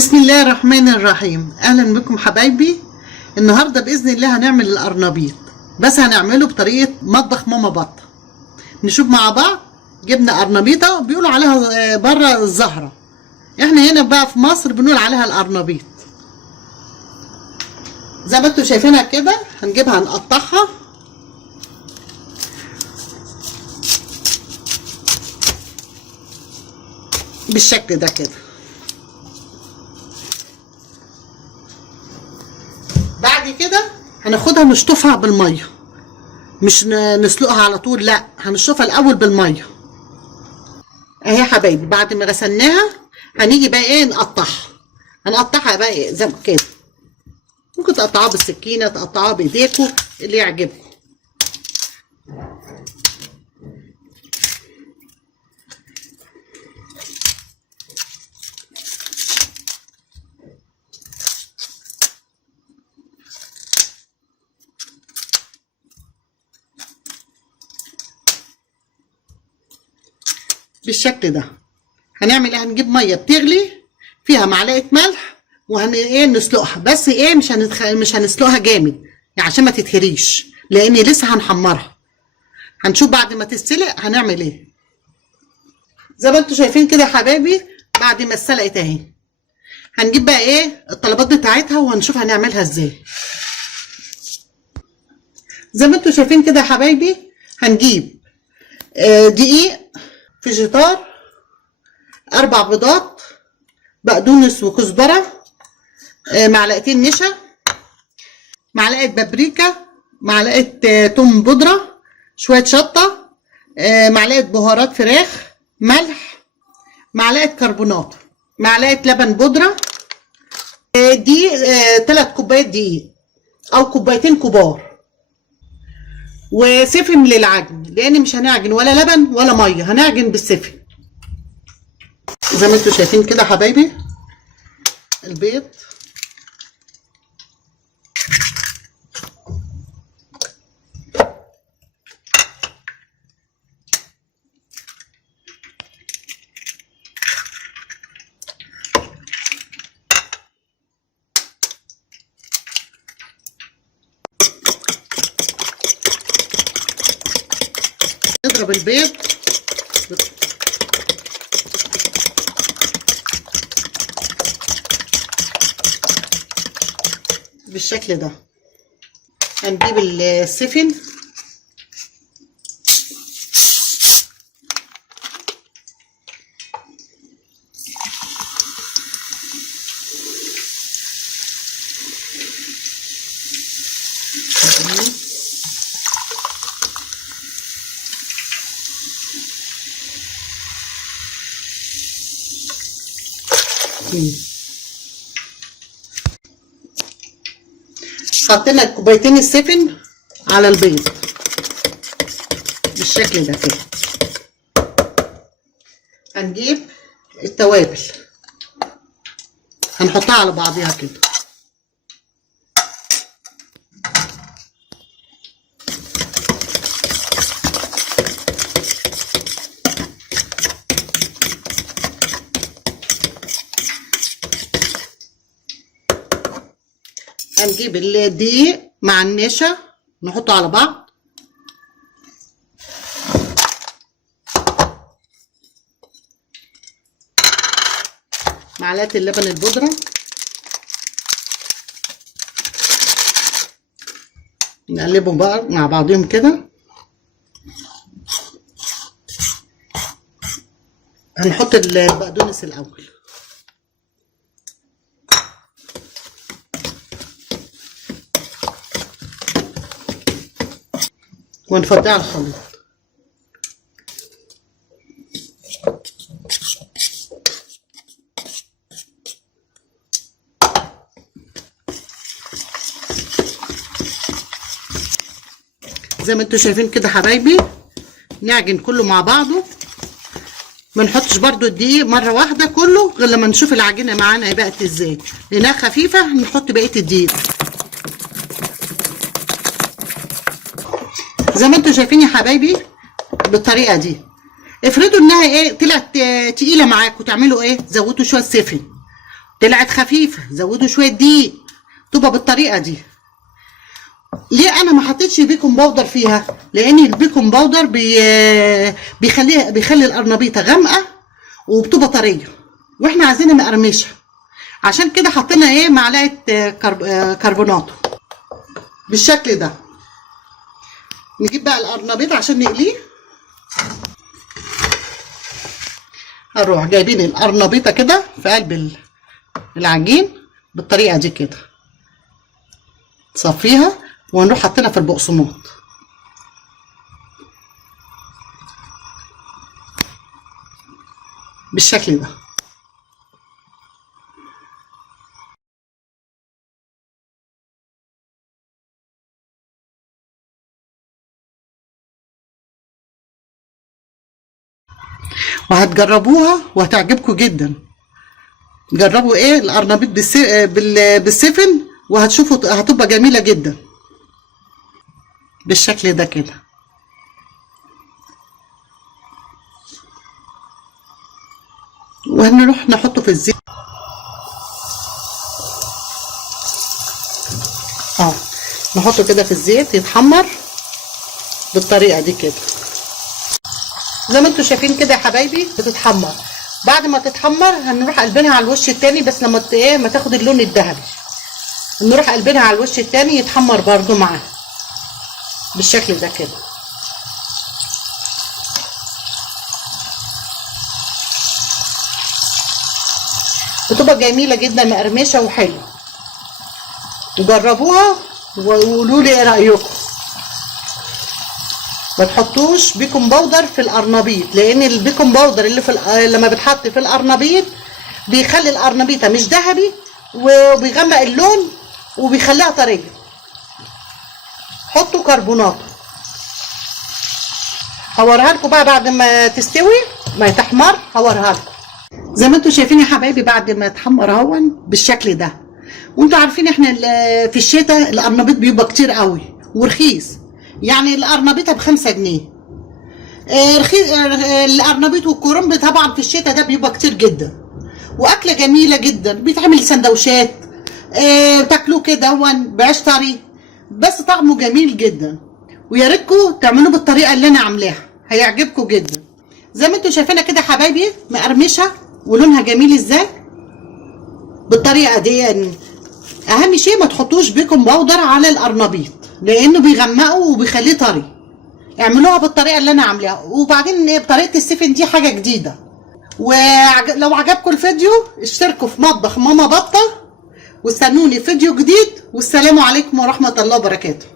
بسم الله الرحمن الرحيم. اهلا بكم حبايبي. النهارده باذن الله هنعمل القرنبيط، بس هنعمله بطريقه مطبخ ماما بطه. نشوف مع بعض. جبنا قرنبيطه بيقولوا عليها بره الزهره، احنا هنا بقى في مصر بنقول عليها القرنبيط. زي ما انتم شايفينها كده هنجيبها نقطعها بالشكل ده كده. بعد كده هناخدها نشطفها بالميه، مش نسلقها على طول، لا هنشطفها الاول بالميه اهي يا حبايبي. بعد ما غسلناها هنيجي بقى ايه نقطعها. هنقطعها بقى ايه زي كده، ممكن تقطعوها بالسكينه، تقطعوها بايديكوا اللي يعجبكم. بالشكل ده. هنعمل ايه؟ هنجيب ميه بتغلي فيها معلقه ملح ايه نسلقها، بس ايه مش هنسلقها جامد يعني عشان ما تتهريش، لان لسه هنحمرها. هنشوف بعد ما تتسلق هنعمل ايه. زي ما انتم شايفين كده يا حبايبي، بعد ما اتسلقت اهي هنجيب بقى ايه الطلبات بتاعتها وهنشوف هنعملها ازاي. زي ما انتم شايفين كده يا حبايبي، هنجيب دقيق، فيجيتار، 4 بيضات، بقدونس وكزبره، معلقتين نشا، معلقه بابريكا، معلقه توم بودره، شويه شطه، معلقه بهارات فراخ، ملح، معلقه كربونات، معلقه لبن بودره، دي 3 كوبايات دقيق او كوبايتين كبار، وسفن للعجن لان مش هنعجن ولا لبن ولا ميه، هنعجن بالسفن. زي ما انتم شايفين كده حبايبي البيض. نضرب البيض بالشكل ده. هنجيب السفن حطينا كوبايتين السفن على البيض بالشكل ده كده. هنجيب التوابل هنحطها على بعضيها كده. هنجيب الدقيق مع النشا نحطه على بعض، معلقه اللبن البودره، نقلبهم بقى مع بعضهم كده. هنحط البقدونس الاول ونفضيها على الخليط. زي ما انتم شايفين كده حبايبي، نعجن كله مع بعضه. ما نحطش برده الدقيق مره واحده كله غير لما نشوف العجينه معانا بقت ازاي، لانها خفيفه نحط بقيه الدقيق. زي ما انتم شايفين يا حبايبي بالطريقه دي. افرضوا انها ايه طلعت تقيله معاكم، تعملوا ايه؟ زودوا شويه سفن طلعت خفيفه زودوا شويه دقيق، تبقى بالطريقه دي. ليه انا ما حطيتش بيكنج باودر فيها؟ لان البيكنج باودر بيخلي القرنبيطه غامقه وبتبقى طريه، واحنا عايزينها مقرمشه، عشان كده حطينا ايه معلقه كربوناتو بالشكل ده. نجيب بقى القرنبيط عشان نقليه. هنروح جايبين القرنبيطه كده في قلب العجين بالطريقه دي كده، تصفيها ونروح حاطينها في البقسماط بالشكل ده. وهتجربوها وهتعجبكم جدا. جربوا ايه القرنبيط بالسفن وهتشوفوا هتبقى جميله جدا بالشكل ده كده. وهنروح نحطه في الزيت نحطه كده في الزيت يتحمر بالطريقه دي كده، زي ما انتم شايفين كده يا حبايبي بتتحمر. بعد ما تتحمر هنروح قلبينها على الوش التاني، بس لما ما تاخد اللون الذهبي نروح قلبينها على الوش التاني يتحمر برضو معاه بالشكل ده كده. بتبقى جميله جدا مقرمشه وحلوه. جربوها وقولوا لي ايه رايكم. ما تحطوش بيكنج باودر في القرنبيط، لان البيكنج باودر اللي لما بتحط في القرنبيط بيخلي القرنبيطه مش ذهبي وبيغمق اللون وبيخليها طريه. حطوا كربونات. هوريها لكم بقى بعد ما تستوي ما تحمر، هوريها لكم. زي ما انتم شايفين يا حبايبي بعد ما تحمر اهون بالشكل ده. وانتوا عارفين احنا في الشتاء القرنبيط بيبقى كتير قوي ورخيص، يعني القرنبيطه ب5 جنيه. رخيص. القرنبيط والكرنب طبعا في الشتاء ده بيبقى كتير جدا، واكله جميله جدا. بيتعمل سندوتشات، تاكلوه كده بعيش طري، بس طعمه جميل جدا. ويا ريتكم تعملوه بالطريقه اللي انا عاملاها، هيعجبكم جدا. زي ما انتم شايفينها كده حبايبي مقرمشه ولونها جميل ازاي بالطريقه دي. يعني اهم شيء ما تحطوش بيكنج باودر على القرنبيط لانه بيغمقه وبيخليه طري. اعملوها بالطريقه اللي انا عاملاها. وبعدين بطريقه السفن دي حاجه جديده. ولو عجبكم الفيديو اشتركوا في مطبخ ماما بطه، واستنوني فيديو جديد. والسلام عليكم ورحمه الله وبركاته.